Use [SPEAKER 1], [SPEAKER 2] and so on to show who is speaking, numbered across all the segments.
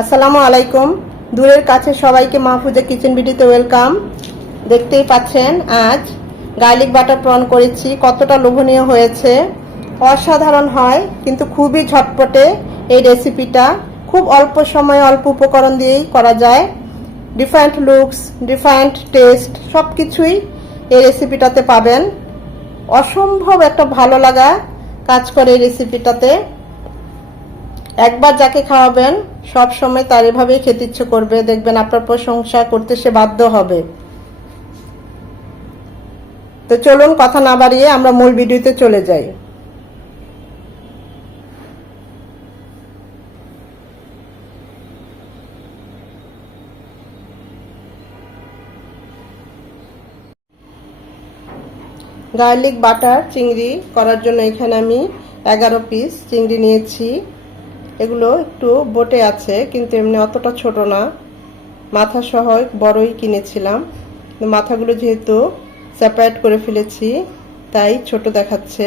[SPEAKER 1] আসসালামু আলাইকুম। দূরের কাছে সবাইকে মাহফুজা কিচেন বিডিতে ওয়েলকাম। দেখতেই পাচ্ছেন, আজ গার্লিক বাটার প্রন করেছি, কতটা লোভনীয় হয়েছে। অসাধারণ হয়, কিন্তু খুবই ঝটপটে এই রেসিপিটা খুব অল্প সময়ে অল্প উপকরণ দিয়েই করা যায়। ডিফারেন্ট লুকস ডিফারেন্ট টেস্ট সব কিছুই এই রেসিপিটাতে পাবেন। অসম্ভব একটা ভালো লাগা কাজ করে এই রেসিপিটাতে একবার যাকে খাওয়াবেন সব সময় তার এভাবেই খেতে ইচ্ছে করবে। দেখবেন আপনার প্রশংসা করতে সে বাধ্য হবে। তো চলুন কথা না বাড়িয়ে আমরা মূল ভিডিওতে চলে যাই। গার্লিক বাটার চিংড়ি করার জন্য এখানে আমি এগারো পিস চিংড়ি নিয়েছি। এগুলো একটু বোটে আছে, কিন্তু এমনি অতটা ছোট না। মাথা সহ বড়ই কিনেছিলাম। মাথাগুলো যেহেতু সেপারেট করে ফেলেছি, তাই ছোট দেখাচ্ছে।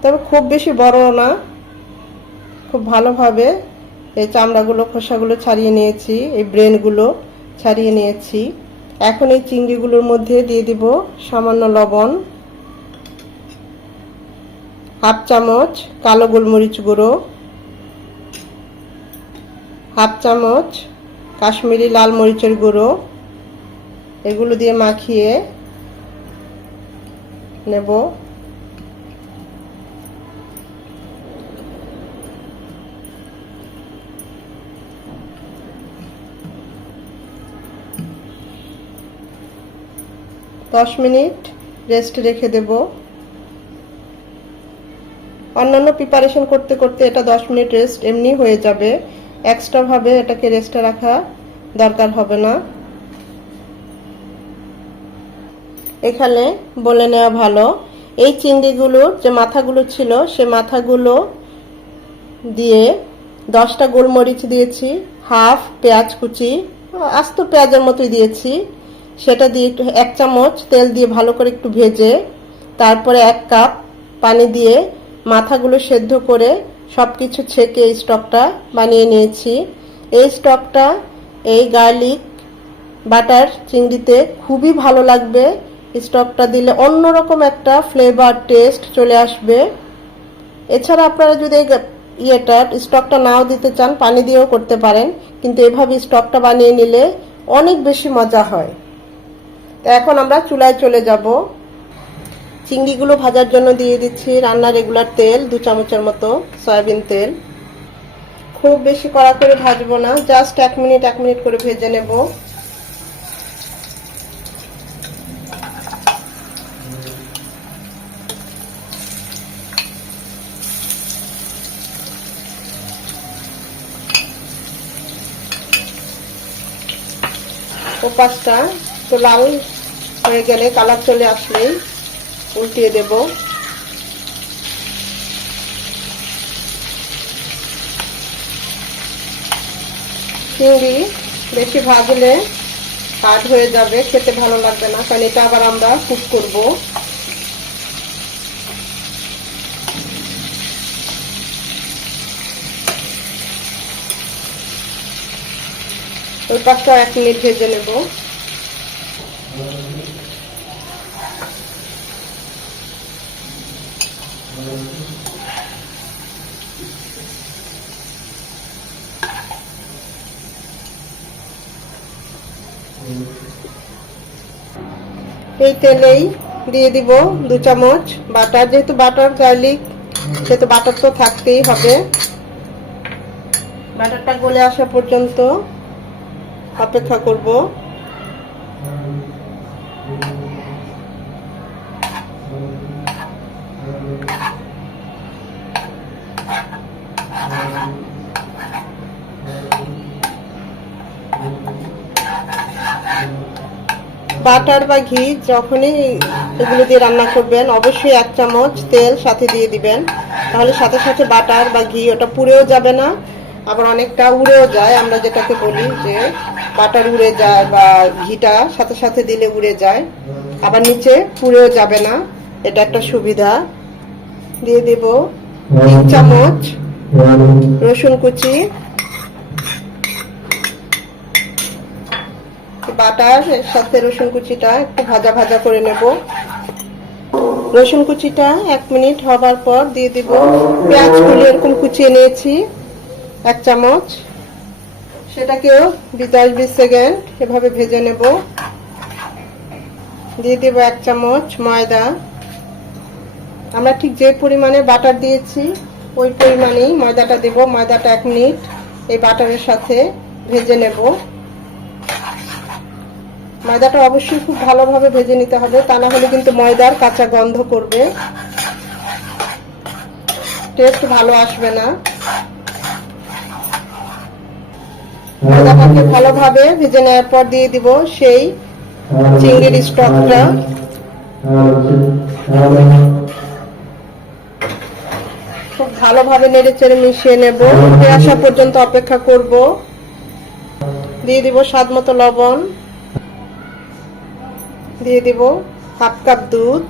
[SPEAKER 1] তবে খুব বেশি বড় না। খুব ভালোভাবে এই চামড়াগুলো, খোসাগুলো ছাড়িয়ে নিয়েছি, এই ব্রেনগুলো ছাড়িয়ে নিয়েছি। এখন এই চিংড়িগুলোর মধ্যে দিয়ে দিব সামান্য লবণ, হাফ চামচ কালো গোলমরিচ গুঁড়ো হাফ চামচ কাশ্মীরি লাল মরিচের গুঁড়ো। এগুলো দিয়ে মাখিয়ে নেব। দশ মিনিট রেস্ট রেখে দেব। অন্যান্য প্রিপারেশন করতে করতে এটা দশ মিনিট রেস্ট এমনি হয়ে যাবে। এক্সট্রাভাবে এটাকে রেস্টে রাখা দরকার হবে না। এখানে বলে নেওয়া ভালো, এই চিংড়িগুলোর যে মাথাগুলো ছিল, সে মাথাগুলো দিয়ে দশটা গোলমরিচ দিয়েছি, হাফ পেঁয়াজ কুচি, আস্ত পেঁয়াজের মতোই দিয়েছি। সেটা দিয়ে একটু এক চামচ তেল দিয়ে ভালো করে একটু ভেজে, তারপরে এক কাপ পানি দিয়ে মাথাগুলো সেদ্ধ করে সব কিছু ছেঁকে এই স্টকটা বানিয়ে নিয়েছি। এই স্টকটা, এই গার্লিক বাটার চিংড়িতে খুবই ভালো লাগবে। স্টকটা দিলে অন্যরকম একটা ফ্লেভার, টেস্ট চলে আসবে। এছাড়া আপনারা যদি এই ইয়েটা স্টকটা নাও দিতে চান, পানি দিয়েও করতে পারেন, কিন্তু এভাবে স্টকটা বানিয়ে নিলে অনেক বেশি মজা হয়। তো এখন আমরা চুলায় চলে যাব। চিংড়িগুলো ভাজার জন্য দিয়ে দিচ্ছি রান্নার রেগুলার তেল, দু চামচের মতো সয়াবিন তেল। খুব বেশি কড়া করে ভাজবো না জাস্ট এক মিনিট এক মিনিট করে ভেজে নেব। ও পাঁচটা তো লাল হয়ে গেলে কালার চলে আসলেই। উল্টিয়ে দেব। চিংড়ি বেশি ভাজলে হার্ড হয়ে যাবে, খেতে ভালো লাগবে না, কারণ এটা আবার আমরা কুক করব। ওই পাঁচটা এক মিনিট ভেজে নেব। এই তেলেই দিয়ে দিব দু চামচ বাটার, যেহেতু বাটার গার্লিক, সেহেতু বাটার তো থাকতেই হবে। বাটারটা গলে আসা পর্যন্ত অপেক্ষা করব। বাটার বা ঘি যখনই এগুলো দিয়ে রান্না করবেন অবশ্যই এক চামচ তেল সাথে দিয়ে দিবেন। তাহলে সাথে সাথে বাটার বা ঘি ওটা পুড়েও যাবে না আবার অনেকটা উড়েও যায়। আমরা যেটাকে বলি যে বাটার উড়ে যায় বা ঘিটা সাথে সাথে দিলে উড়ে যায় আবার নিচে পুড়েও যাবে না। এটা একটা সুবিধা। দিয়ে দেব তিন চামচ রসুন কুচি। বাটার এর সাথে রসুন কুচিটা একটু ভাজা ভাজা করে নেব। রসুন কুচিটা এক মিনিট হবার পর দিয়ে দিব। পেঁয়াজগুলো এরকম কুচিয়ে নিয়েছি, এক চামচ। সেটাকেও দশ বিশ সেকেন্ড এভাবে ভেজে নেব। দিয়ে দেব এক চামচ ময়দা। আমরা ঠিক যে পরিমাণে বাটার দিয়েছি, ওই পরিমাণেই ময়দাটা দেব। ময়দাটা এক মিনিট এই বাটারের সাথে ভেজে নেব। ময়দাটা অবশ্যই খুব ভালোভাবে ভেজে নিতে হবে, তা না হলে কিন্তু ময়দার কাঁচা গন্ধ করবে। টেস্ট ভালো আসবে না। ময়দাটাকে ভালোভাবে ভেজে নেওয়ার পর দিয়ে দিব সেই চিংড়ির স্টকটা। খুব ভালোভাবে নেড়ে চেড়ে মিশিয়ে নেব। উঠে আসা পর্যন্ত অপেক্ষা করব। দিয়ে দিব স্বাদ মতো লবণ। দিয়ে দিব হাফ কাপ দুধ।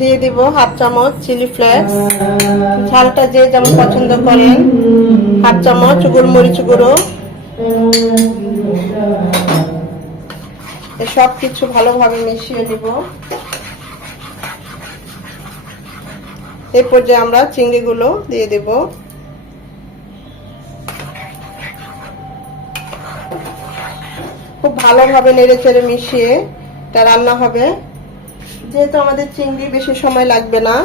[SPEAKER 1] দিয়ে দিব হাফ চামচ চিলি ফ্লেক্স। ঝালটা যে যেমন পছন্দ করেন। হাফ চামচ গোলমরিচ গুঁড়ো। সব কিছু ভালোভাবে মিশিয়ে দিব। এরপর যে আমরা চিংড়িগুলো দিয়ে দেব। ভালোভাবে নেড়ে চেড়ে মিশিয়ে, এটা রান্না হবে। যেহেতু আমাদের চিংড়ি বেশি সময় লাগবে না,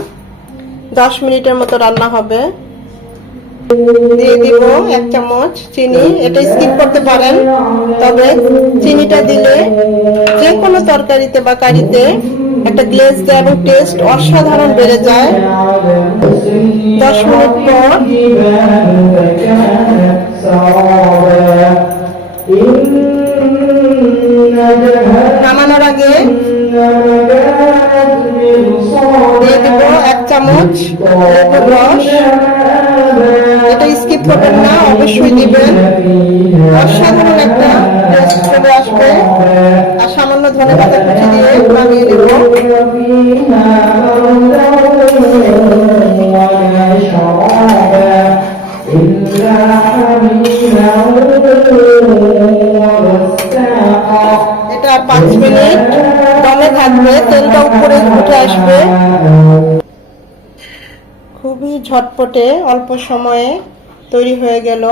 [SPEAKER 1] দশ মিনিটের মতো রান্না হবে। দিয়ে দিব এক চামচ চিনি, এটা স্কিপ করতে পারেন, তবে চিনিটা দিলে যে কোনো তরকারিতে বা কারিতে একটা গ্লেজ দেয় এবং টেস্ট অসাধারণ বেড়ে যায়। দশ মিনিট পর নামানোর আগে দিয়ে এক চামচ রস। এটা স্কিপ করবেন না, অবশ্যই দিবেন। অসাধারণ একটা চলে আসবে। আর সামান্য ধনে পাতা কুচি দিয়ে নামিয়ে দেব। পাঁচ মিনিট দমে থাকবে, তেলটা উপরে উঠে আসবে। খুবই ঝটপটে, অল্প সময়ে তৈরি হয়ে গেল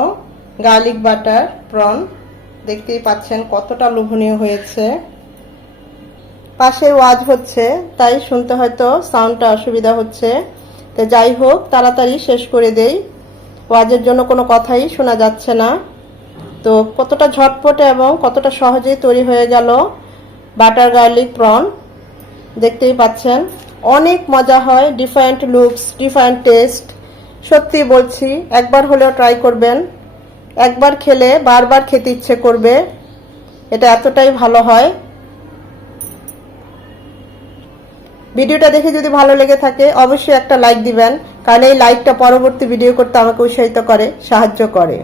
[SPEAKER 1] গার্লিক বাটার প্রন। দেখতেই পাচ্ছেন কতটা লোভনীয় হয়েছে। পাশে ওয়াজ হচ্ছে, তাই শুনতে হয়তো সাউন্ডটা অসুবিধা হচ্ছে। তো যাই হোক, তাড়াতাড়ি শেষ করে দেই। ওয়াজের জন্য কোনো কথাই শোনা যাচ্ছে না। তো কতটা ঝটপটে এবং কতটা সহজেই তৈরি হয়ে গেল বাটার গার্লিক প্রন, দেখতেই পাচ্ছেন। অনেক মজা হয় ডিফারেন্ট লুকস ডিফারেন্ট টেস্ট সত্যি বলছি, একবার হলেও ট্রাই করবেন। একবার খেলে বারবার খেতে ইচ্ছে করবে। এটা এতটাই ভালো হয়। ভিডিওটা দেখে যদি ভালো লেগে থাকে, অবশ্যই একটা লাইক দিবেন। কারণ এই লাইকটা পরবর্তী ভিডিও করতে আমাকে উৎসাহিত করে, সাহায্য করে।